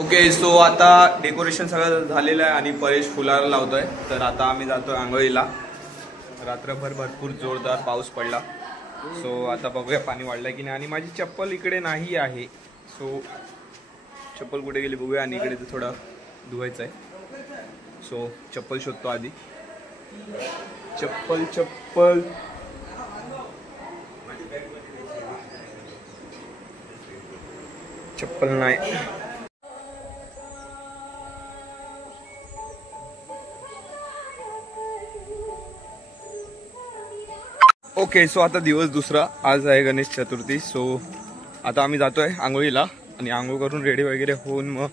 Okay, so आता decoration सगळं झालेलं आहे आणि परेश फुलाला लावतोय. तर आता आम्ही जातोय आंघोळीला. रात्रभर भरपूर जोरदार पाऊस पडला. सो आता बघूया पाणी वाढलंय की नाही. आणि माझी चप्पल इकडे नाही आहे. सो चप्पल कुठे गेली बघूया. आणि इकडे तर थोडं धुवायचं आहे. सो चप्पल शोधतो आधी. चप्पल नाही. ओके, सो आता दिवस दुसरा. आज आहे गणेश चतुर्थी. सो आता आम्ही जातोय आंघोळीला. आणि आंघोळ करून रेडी वगैरे होऊन मग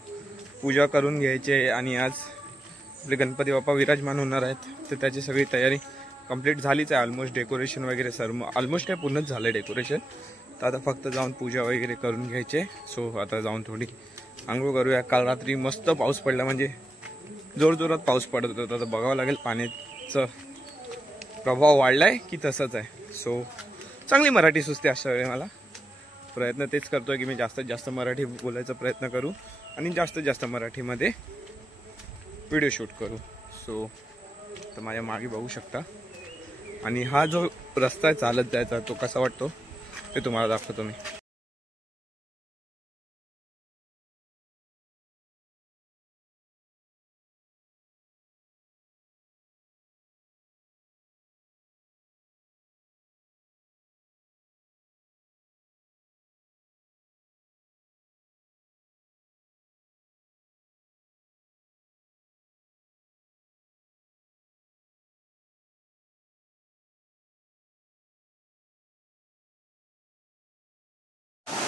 पूजा करून घ्यायची. आणि आज आपले गणपती बाप्पा विराजमान होणार आहेत. तर त्याची सगळी तयारी कंप्लीट झालीच आहे. ऑलमोस्ट डेकोरेशन वगैरे सर्व ऑलमोस्ट काय पूर्णच झालं डेकोरेशन. तर आता फक्त जाऊन पूजा वगैरे करून घ्यायचे. सो आता जाऊन थोडी आंघोळ करूया. काल रात्री मस्त पाऊस पडला, म्हणजे जोरजोरात पाऊस पडत होता. तर बघावं लागेल पाण्याचं प्रभाव वाढलाय की तसंच आहे. सो चांगली मराठी सुचते अशा वेळी. मला प्रयत्न तेच करतोय की मी जास्तीत जास्त मराठी बोलायचा प्रयत्न करू आणि जास्तीत जास्त मराठीमध्ये व्हिडिओ शूट करू. सो तर माझ्या मागे बघू शकता. आणि हा जो रस्ता आहे चालत जायचा तो कसा वाटतो ते तुम्हाला दाखवतो मी.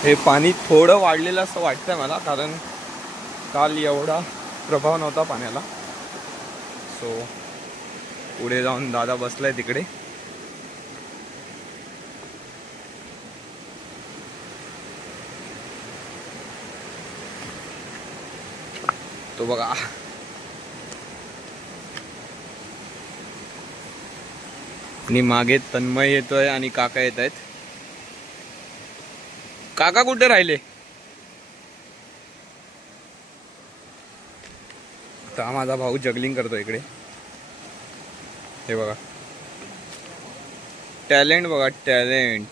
हे पाणी थोडं वाढलेलं असं वाटतंय मला, कारण काल एवढा प्रभाव नव्हता पाण्याला. सो पुढे जाऊन दादा बसलाय तिकडे. तो बघा. आणि मागे तन्मय येतोय आणि काका येत आहेत. काका कुठे राहिले? आता माझा भाऊ जगलिंग करतो इकडे. हे बघा टॅलेंट, बघा टॅलेंट.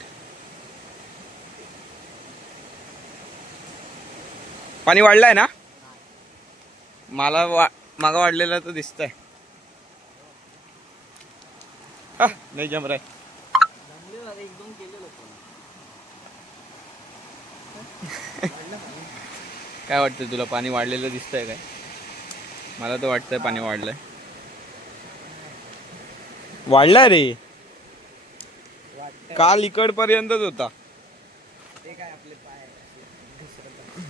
पाणी वाढलंय ना? मला मागं वाढलेलं तर दिसतंय. हा नाही जम रहा. काय वाटतंय तुला? पाणी वाढलेलं दिसतंय काय? मला तर वाटतंय पाणी वाढलंय. वाढलाय रे. काल इकडपर्यंतच होता.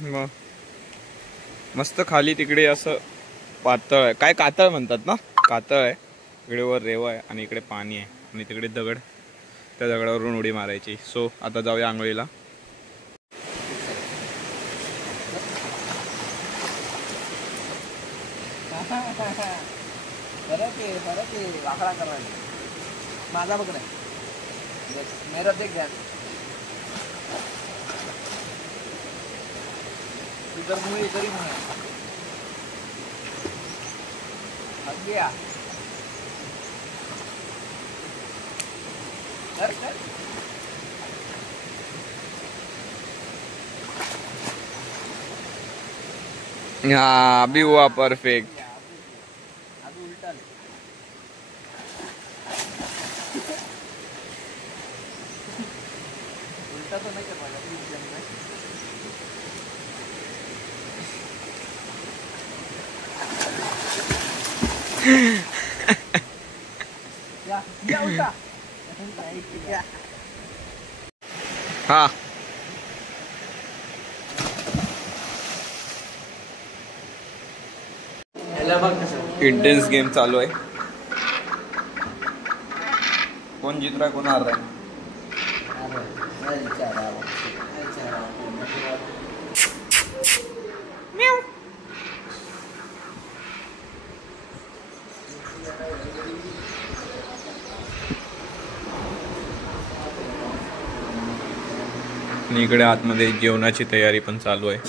मग मस्त खाली तिकडे असं पातळ आहे. काय कातळ म्हणतात ना? कातळ आहे. इकडे वर रेवा आहे आणि इकडे पाणी आहे आणि तिकडे दगड. त्या दगडावरून उडी मारायची. सो आता जाऊया आंघोळीला. माझा बघ ना, मेरा देख घ्या. इधर मुळे इधर मुळे गया. हाँ अभी हुआ परफेक्ट. अभी उल्टा ले. उल्टा तो नहीं कर पाएगा प्लीज जम में. या उल्टा. हाँ इंटेन्स गेम चालू आहे. कोण जीत रहा है कोण हार रहा है? आणि इकडे आतमध्ये जेवणाची तयारी पण चालू आहे.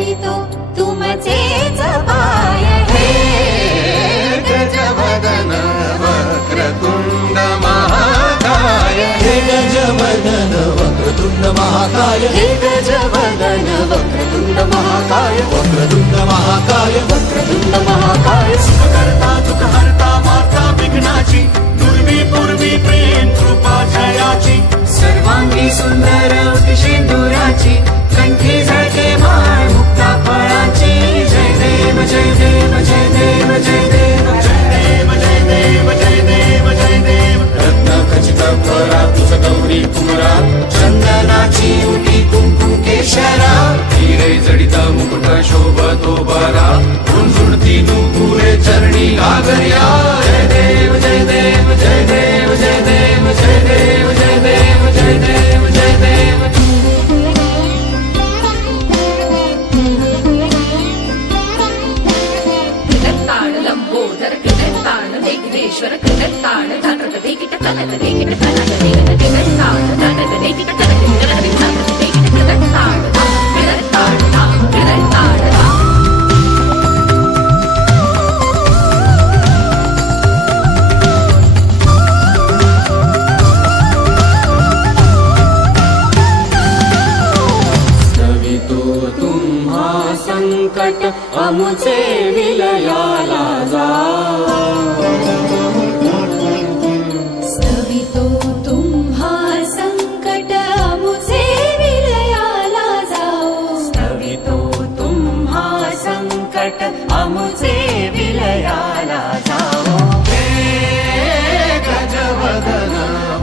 धरितो तुमचेच पाय हे गजवदन वक्रतुंड महाकाय हे गजवदन वक्रतुंड महाकाय हे गजवदन वक्रतुंड महाकाय वक्रतुंड महाकाय वक्रतुंड महाकाय सुखकर्ता दुःखहर्ता माता विघ्नाची पूर्वी पूर्वी प्रेम कृपा जयाची सर्वांगी सुंदर सिंदुराची कंठी झळके माळ मुक्ता फळाची जय देव जय देव जय देव जय देव जय देव जय देव जय देव जय देव रत्न खचित फरा तुझ गौरी कुमरा चंदनाची उटी कुंकुम केशरा हिरे जडिता मुकुट शोभतो बरा झुणझुणती नुपुरे चरणी घागर्या जय देव जय देव जय देव जय देव जय देव जय देव जय देव जय देव कृतताण लंबोदर कृतताण विघ्नेश्वर कृतताण धनत देखिट कनक देखिट कनक देखिट कृतताण धनत देखिट कनक देखिट कनक देखिट कृतताण कृतताण कृतताण संकट अमुचे विलयाला जा स्तवितो तुम्हा संकट अमुचे विलयाला जाओ स्तवितो तुम्हा संकट अमुचे विलयाला जाओ हे गजवदन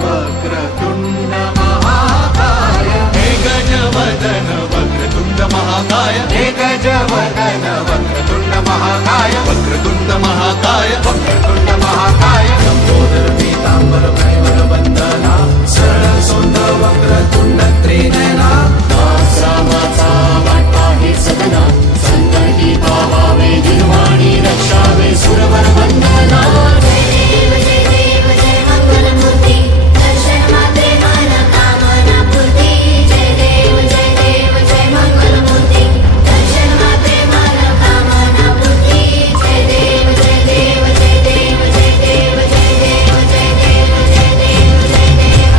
वक्रतुंड महाकाय हे गजवदन वक्रतुंड महाकाय हे गजवदन वक्रतुंड महाकाय वक्रतुंड महाकाय वक्रतुंड महाकाय लंबोदर पीतांबर कैवल वंदना सरळ सोंद वक्रतुंड त्रिनयना दास रामाचा वाटा हे सदना संकटी पावावे निर्वाणी रक्षावे सुरवर वंदना जय देव जय मंगलमूर्ती दर्शन मात्रे मन कामना पूर्ती जय देव जय मंगलमूर्ती दर्शन मात्रे मन कामना पूर्ती जय देव जय देव जय देव जय देव जय देव जय देव जय देव जय देव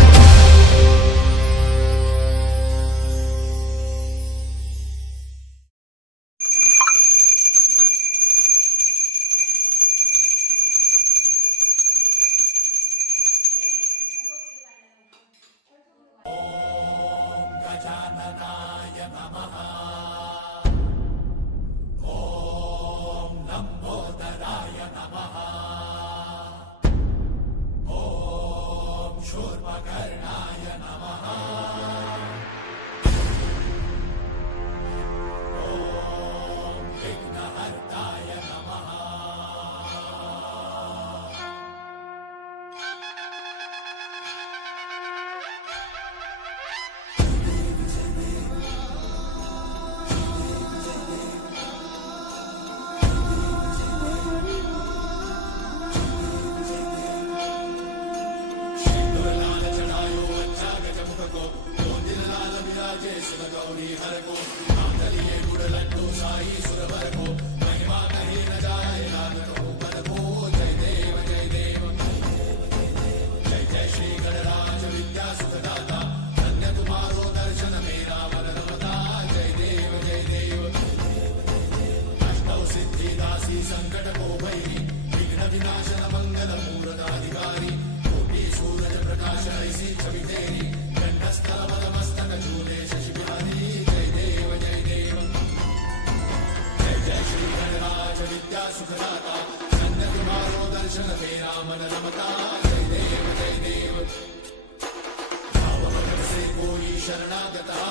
शरणागता